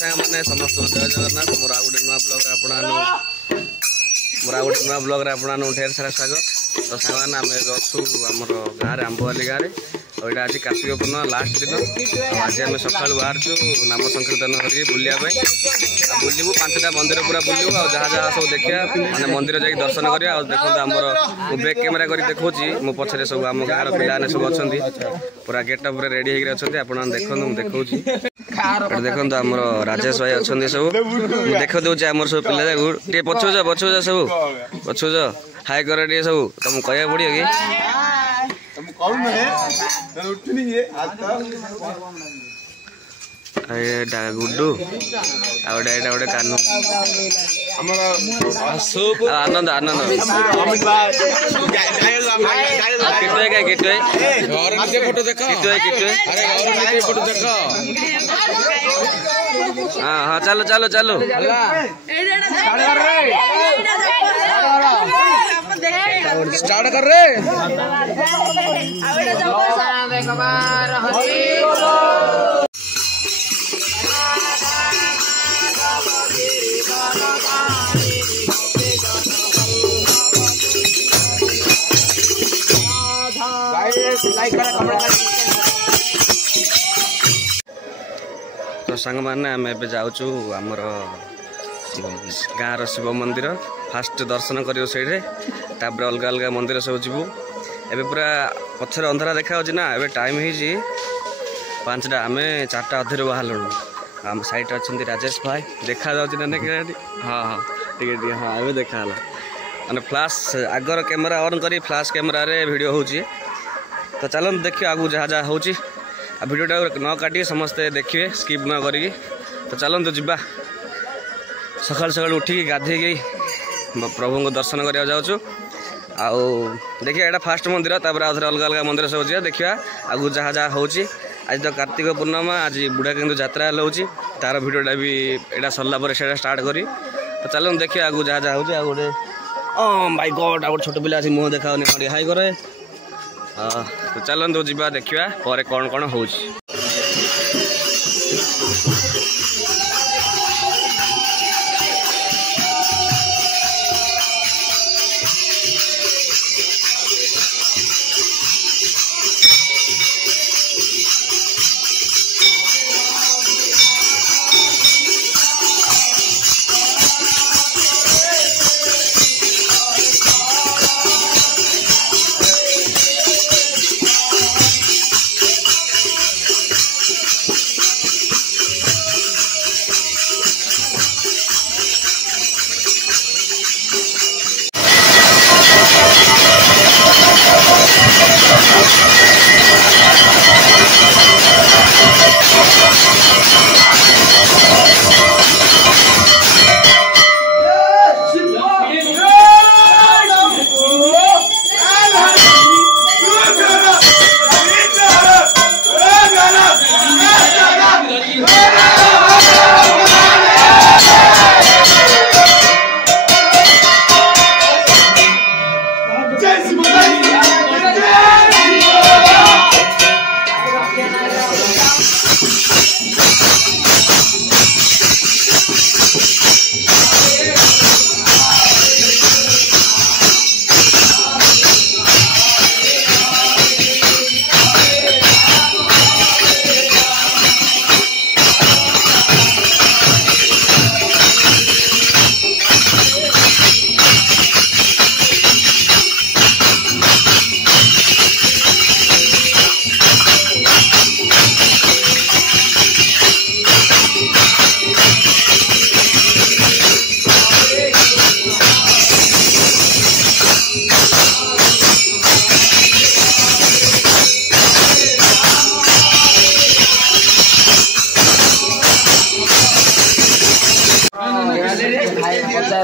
सांग मैंने समस्त जय जगन्नाथ मोर आ गोटे नुआ ब्लॉग रे आपन ढेर सारा स्वागत। तो सांग मैंने आम अच्छू आमर गाँव आंबवाली गाँव में और आज कार्तिक पूर्णिमा लास्ट दिन आज आम सका बाहर नाम संकीर्तन करके बुलाया बुलू 5टा मंदिर पूरा बुलू आ जहाँ जहाँ सब देखा मैंने मंदिर जाकि दर्शन करा। देखो आमर मुझे बैक कैमेरा कर देखा मो पछरे सब आम गाँव पाने सब अच्छा पूरा गेटअप रेडी होकर आप देखो देखो आमर राजेश भाई अच्छा सब देख दूचे आम सब पिला जाक पछुज सब पछुज हाई कर सब तुम कह पड़ो कि गुड्डू गोटे कानू आनंद आनंद हाँ हाँ चलो चलो चलो स्टार्ट कर रे। तो सांग मैंने आम ए जाऊँ आमर गाँव शिव मंदिर फास्ट दर्शन कर अलग अलग मंदिर सब जीवु एबे पूरा पछर अंधारा देखा ना एबे टाइम हो 5टा आम 4टा अधे बाहर आम साइड अच्छा राजेश भाई देखा जाऊँ ना हाँ हाँ ठीक हाँ एबे देखा मैंने फ्लाश आगर कैमेरा ऑन करी फ्लाश कैमेरा रे वीडियो होची। तो चलो देखिए आगू जहाँ जहाँ हो वीडियोटा न काटिए समस्ते देखिए स्किप न करी। तो चलते जीवा सकाल सकाल उठिकी गाधे प्रभु को दर्शन करने जाऊँ आउ देखिए यहाँ फास्ट मंदिर तापर आउे अलग अलग मंदिर सब जा देखा आगू जहाँ जहाँ हो आज तो कार्तिक पूर्णिमा आज बुढ़ा केन्दु यात्रा होची तार वीडियोटा भी यहाँ सरला से स्टार्ट करी। तो चलो देखिए आगू जहाँ जहाँ हो गोटे माय गॉड आ छोट पिला मुँह देखा हाई करे। तो चलते जीवा देखा पर कौन कौन हो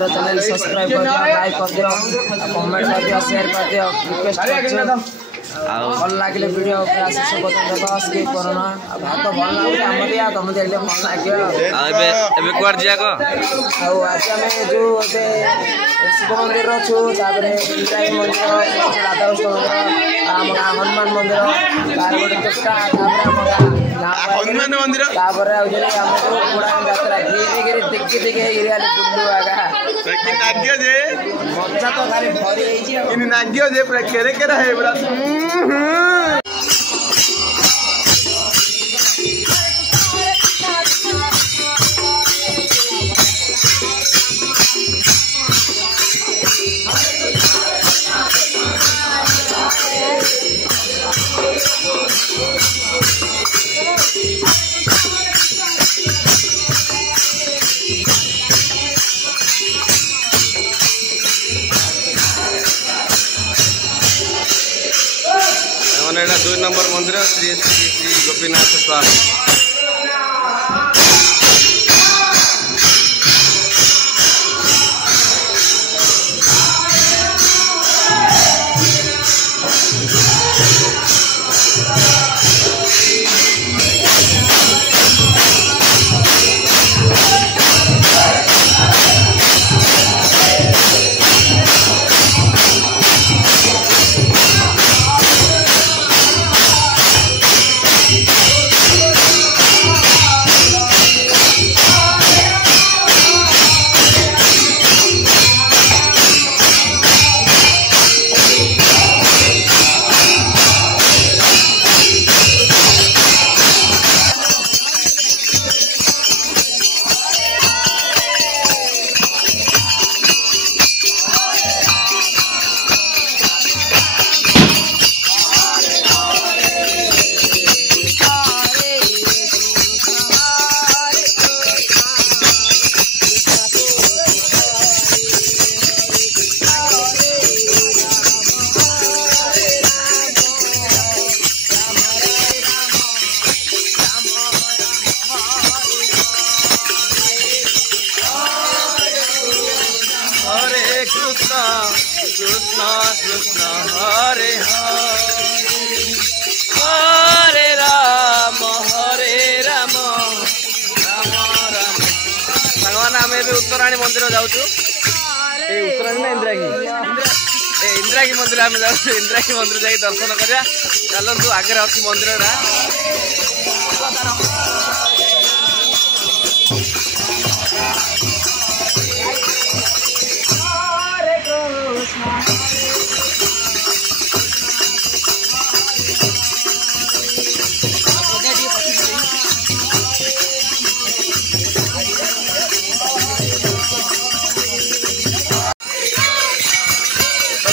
चैनल सब्सक्राइब कर दियो, लाइक कर दियो, कमेंट कर दियो, शेयर कर दियो, रिक्वेस्ट कर भल लगे वीडियो आशीष बदन देख स्किप करना भात भल लगे आम दिया तुम देखले भल लगे कुआर जा आज आम जो शिव मंदिर अच्छु मंदिर राधाकृष्ण मंदिर आम हनुमान मंदिर गोटे चेष्टा आम हनुमान मंदिर तापर हमको यात्रा गिरी देखी देखी एरिया बुल्लू आगा नाग्य जे मजा तो खाली भरी इन नाग्य जे पूरा केरे केरे है पूरा एटा 2 नंबर मंदिर श्री श्री श्री गोपीनाथ स्वामी कृष्ण कृष्ण हरे हरे राम राम राम सागवान आम उत्तराणी मंदिर जाऊँ उत्तराणी ना इंदिरागी मंदिर आम जाऊँ इंदिरागी मंदिर जाकि दर्शन करा चलतु आगे अच्छी मंदिर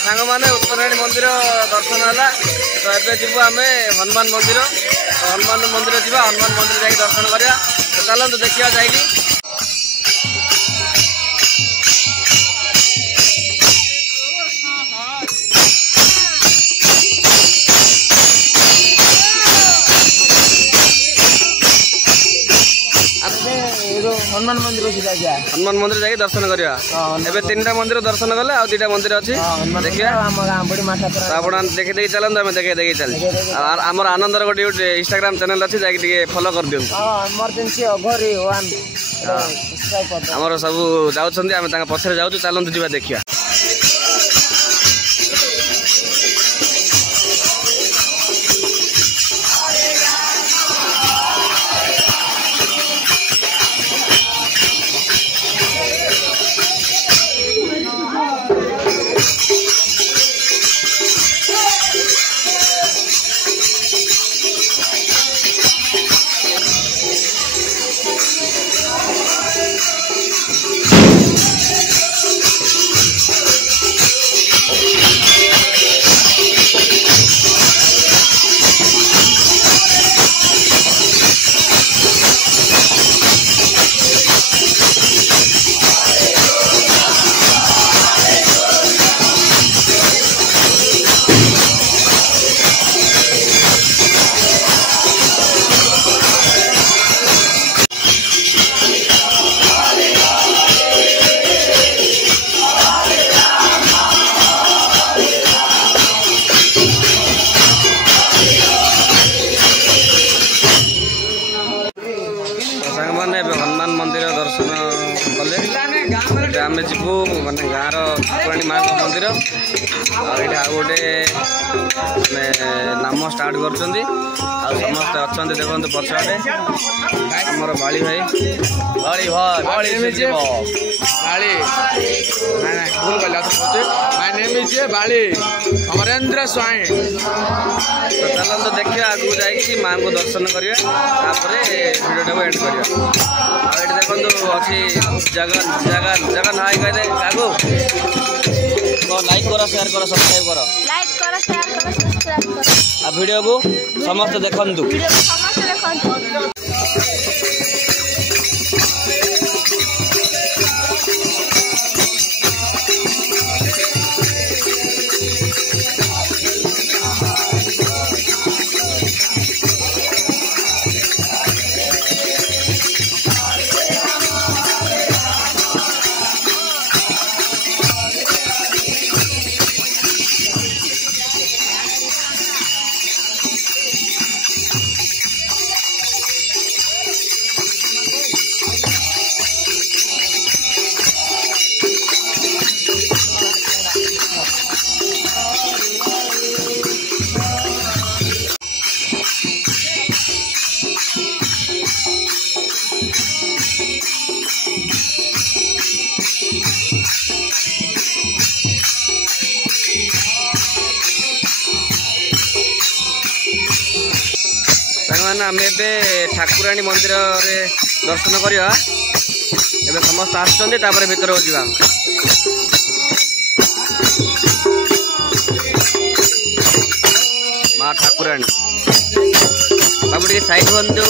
सांग मैंने उत्तराणी मंदिर दर्शन है तो ये जीव आम हनुमान मंदिर हनुमान मंदिर जा हनुमान मंदिर जाकि दर्शन करा तो चलते देखा जाए हनुमान मंदिर हनुमान मंदिर जाकि दर्शन करा एबे 3टा मंदिर दर्शन कले आ 2टा मंदिर अच्छी देखिए आप देखी देखी चलते आम देखे देखी चल आमर आनंदर गोटे इंस्टाग्राम चैनल अच्छी जाकि फॉलो कर दियो आमर सब जाऊँ आम पछरे जाऊँ चलते जा देखिए आम जीवु माने गाँव ठाकुराणी माँ मंदिर आईटा आ गोटे माने नाम स्टार्ट कर समस्ते अच्छा देखो पछाड़े आमर बाली भाई बाली भाई बाली भूल कहला माय नेम इज बाली अमरेंद्र स्वाई। तो चलते देखिए आगू जाकि माँ को दर्शन करिया वीडियो टाइम एंड करिया। ये देखो अच्छी जगन जगन जगन हाई कह दे आगू तो लाइक करो शेयर करो सब्सक्राइब करो आ वीडियो को समस्त देखंतु। आम ठाकुराणी मंदिर रे दर्शन करिया एबे समस्त आसुचंदी तापर भीतर को जीवा। माँ ठाकुराणी बाबू टे साइड बंधु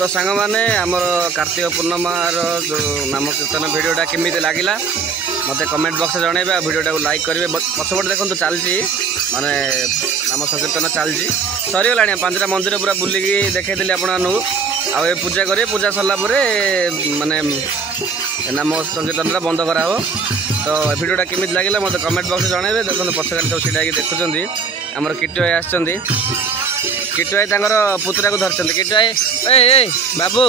तो सांग मैंने आमर कार्तिक पूर्णिमार जो नाम कीर्तन वीडियोटा केमी लगिला मत कमेंट बॉक्स में जनइबे वीडियोटा को लाइक करेंगे। पछपटे देखो चलती माने नाम संकीर्तन चलती सरीगला 5टा मंदिर पूरा बुलिकी देखी आपको आ पूजा करेंगे पूजा सरलापर माने नाम संकीर्तन बंद करा हो। तो वीडियोटा केमी लगिला मत कमेंट बॉक्स में जनइबे। देखो पछाड़ी सब सीटा देखुं आमर किट्टू भाई आसछंती किट्टू भाई तांकर पुतरा को धरछंती किट्टू भाई ए बाबू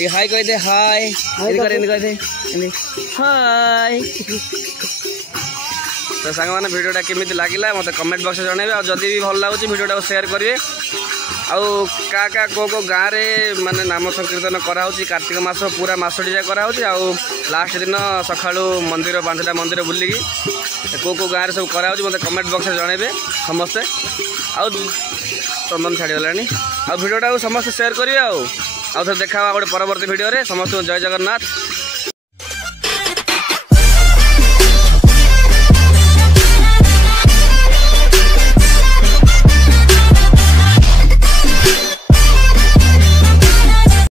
ये हाय कह दे हाय कह दे हाय। तो सांग मैंने वीडियोटा केमी लगिला मत कमेंट बॉक्स में जनइबे। जदि भी भल लगुच वीडियोटा को शेयर करेंगे। आउ का को गाँव में माने नाम संकीर्तन कराऊँच कार्तिक मास पूरा मासटी जाए कराऊँच आउ लास्ट दिन सकाळू मंदिर 5टा मंदिर बुलिकी को गाँव में सब कराऊँच मत कमेंट बॉक्स में जनइबे समस्ते। आउ चंदन छाड़गला आ भिडियोटा समस्त शेयर करेंगे। आउ थे देखा गोटे परवर्ती भिडियो समस्त जय जगन्नाथ।